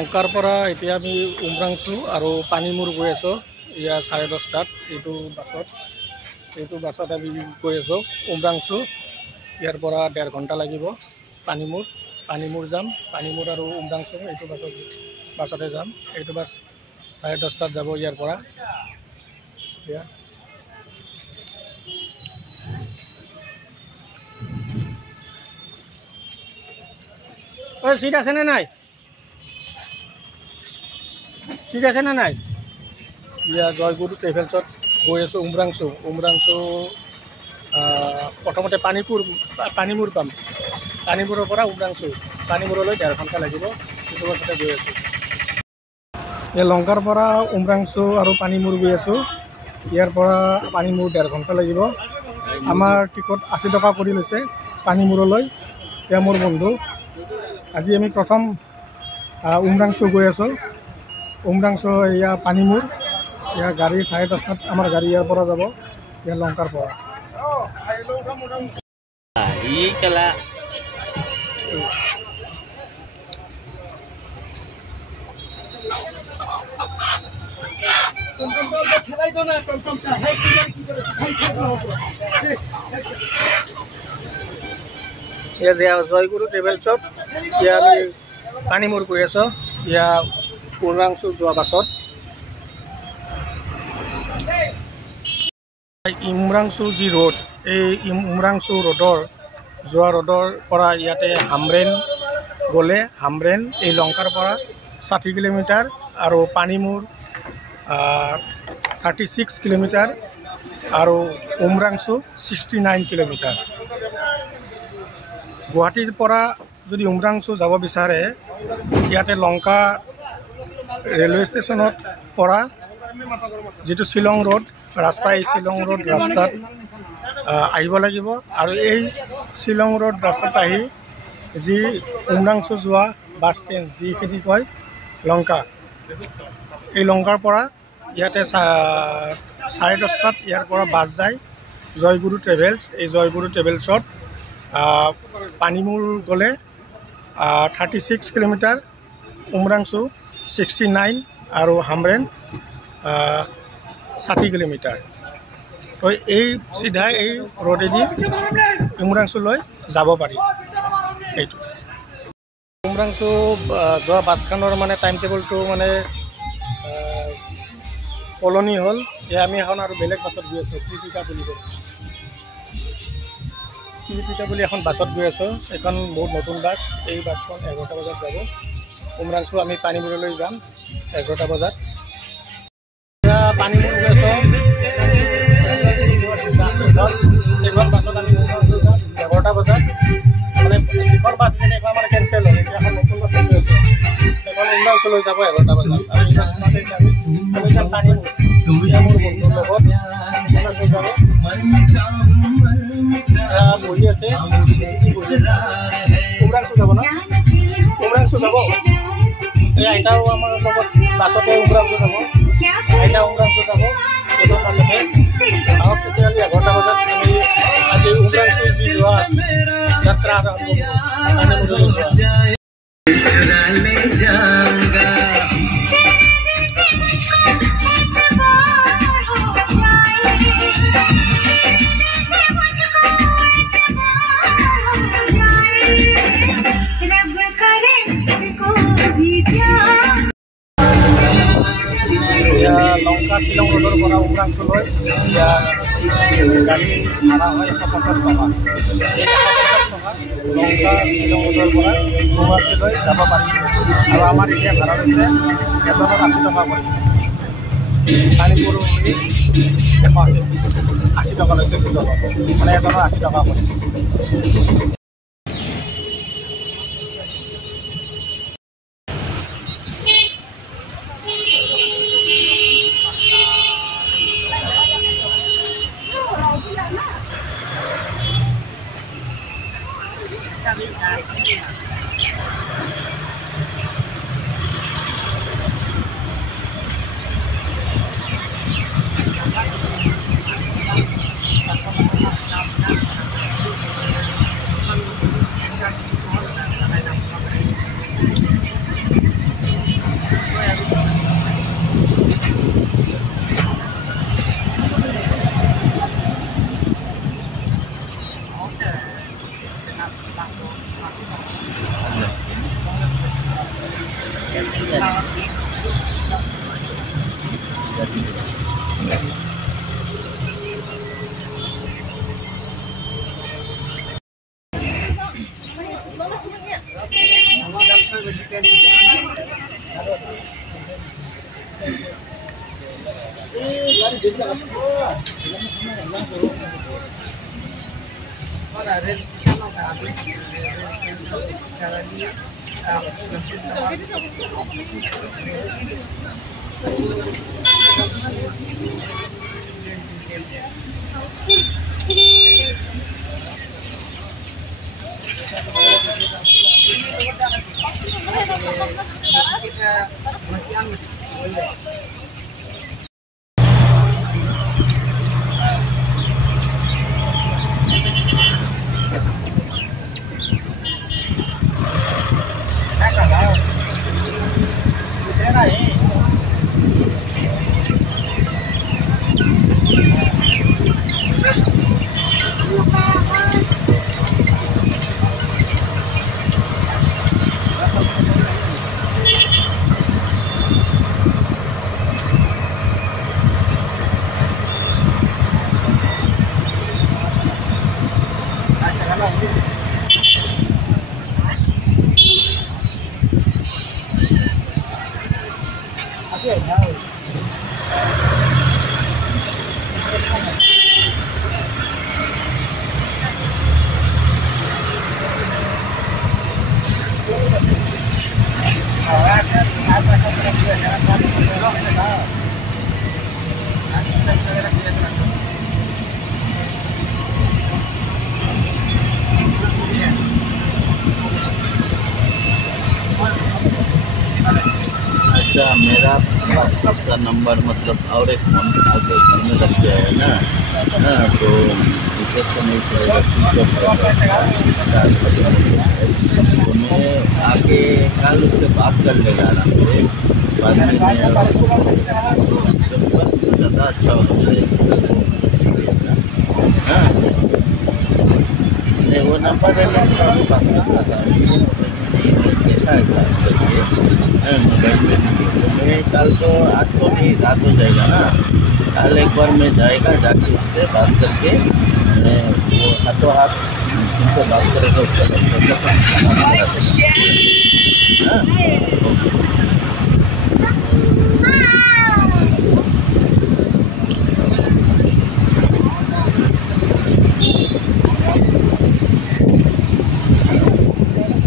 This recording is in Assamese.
লংকাৰ পৰা এতিয়া আমি উমৰাংচু আৰু পানীমূৰ গৈ আছোঁ। ইয়া 10:30 এইটো বাছত আমি গৈ আছোঁ উমৰাংচু। ইয়াৰ পৰা 1.5 ঘণ্টা লাগিব। পানীমূৰ যাম। পানীমূৰ আৰু উমৰাংচু এইটো বাছতে যাম। এইটো বাছ 10:30 যাব ইয়াৰ পৰা। চিট আছে নে নাই? ঠিক আছে না নাই? ইয়া জয়গুৰু ট্ৰেভেলছত গৈ আছোঁ উমৰাংচু। প্ৰথমতে পানীমূৰ পাম। পানীমূৰৰ পৰা উমৰাংচু। পানীমূৰলৈ 1.5 ঘণ্টা লাগিব। সেইটো বাছতে গৈ আছোঁ। এই লংকাৰ পৰা উমৰাংচু আৰু পানীমূৰ গৈ আছোঁ। ইয়াৰ পৰা পানীমূৰ 1.5 ঘণ্টা লাগিব। আমাৰ টিকট 80 টকা কৰি লৈছে পানীমূৰলৈ। এতিয়া মোৰ বন্ধু। আজি আমি প্ৰথম উমৰাংচু গৈ আছোঁ। উমৰাংচু এয়া পানীমূৰ। ইয়াৰ গাড়ী 10:30 আমাৰ গাড়ী ইয়াৰ পৰা যাব। ইয়াৰ লংকাৰ পৰা ইয়া জয়গুৰু ট্ৰেভেলছত ইয়া আমি পানীমূৰ গৈ আছোঁ। ইয়া উমৰাংচু যোৱা বাছত উমৰাংচু যি ৰোড, এই উমৰাংচু ৰোডৰ পৰা ইয়াতে হামৰেন গ'লে এই লংকাৰ পৰা 60 কিলোমিটাৰ আৰু পানীমূৰ 36 কিলোমিটাৰ আৰু উমৰাংচু 69 কিলোমিটাৰ। গুৱাহাটীৰ পৰা যদি উমৰাংচু যাব বিচাৰে ইয়াতে লংকা ৰেলৱে ষ্টেচনত পৰা যিটো শ্বিলং ৰোড ৰাস্তা, এই শ্বিলং ৰোড ৰাস্তাত আহিব লাগিব। আৰু এই শ্বিলং ৰোড ৰাস্তাত আহি যি উমৰাংচু যোৱা বাছ ষ্টেণ্ড যিখিনি কয় লংকা, এই লংকাৰ পৰা ইয়াতে 10:30 ইয়াৰ পৰা বাছ যায় জয়গুৰু ট্ৰেভেলছ। এই জয়গুৰু ট্ৰেভেলছত পানীমূৰ গ'লে 36 কিলোমিটাৰ, উমৰাংচু 69 আৰু হামৰেন 60 কিলোমিটাৰ। তো এই চিধা এই ৰোডেদি উমৰাংচুলৈ যাব পাৰি। এইটো উমৰাংচু যোৱা বাছখনৰ মানে টাইম টেবুলটো মানে সলনি হ'ল। এয়া আমি এখন আৰু বেলেগ বাছত গৈ আছোঁ। ত্ৰিপিকা বুলি এখন বাছত গৈ আছোঁ। এইখন বহুত নতুন বাছ। এই বাছখন 11টা বজাত যাব। উমৰাংচু আমি পানীমূৰলৈ যাম 11টা বজাত। এতিয়া পানীমূৰ গৈ আছোঁ। এইখন বাছত আমি 11টা বজাত মানে যিখন বাছ আছিল এইখন আমাৰ কেঞ্চেল হ'ল। এতিয়া এখন নতুন বাছত গৈ আছোঁ। এখন উমৰাংচুলৈ যাব 11টা বজাত। আৰু এই বাছখনতে আমি যাম পানীমূৰ। মোৰ বন্ধুৰ লগত উমৰাংচু যাব। বহি আছে উমৰাংচু যাব না? উমৰাংচু যাব। এই আইতাও আমাৰ লগত বাছতে উমৰাংচু যাব। আইতা উমৰাংচু যাব এইখন বাছতে। আহক তেতিয়াহ'লে 11টা বজাত আমি আজি উমৰাংচু যি যোৱা যাত্ৰা আৰম্ভ লংকা শ্বিলং ৰোডৰ পৰা উমৰাংচুলৈ গাড়ী ভাড়া হয় 150 টকা। এই 150 টকা লংকা শ্বিলং ৰোডৰ পৰা উমৰাংচুলৈ যাব পাৰি। আৰু আমাৰ এতিয়া ভাড়া লৈছে এজনৰ 80 টকা কৰি। পানীমূৰ 80 টকা লৈছে দুজনৰ, মানে এজনৰ 80 টকা কৰি। अच्छा, मेरा पास उसका नंबर मतलब और एक फोन आगे घर में रख गया है ना, तो इसे तो नहीं चलेगा। तो मैं आके कल उससे बात कर लेगा आराम से, बाद में ज़्यादा अच्छा होगा। हाँ, नहीं वो नंबर रहने से बात करता था, देखा है सर्च करके मोबाइल में। मैं कल तो आज तो नहीं, रात हो जाएगा ना, कल एक बार मैं जाएगा, जाके उससे बात करके वो हाथों हाथ उनसे बात करेगा, उसका हाँ।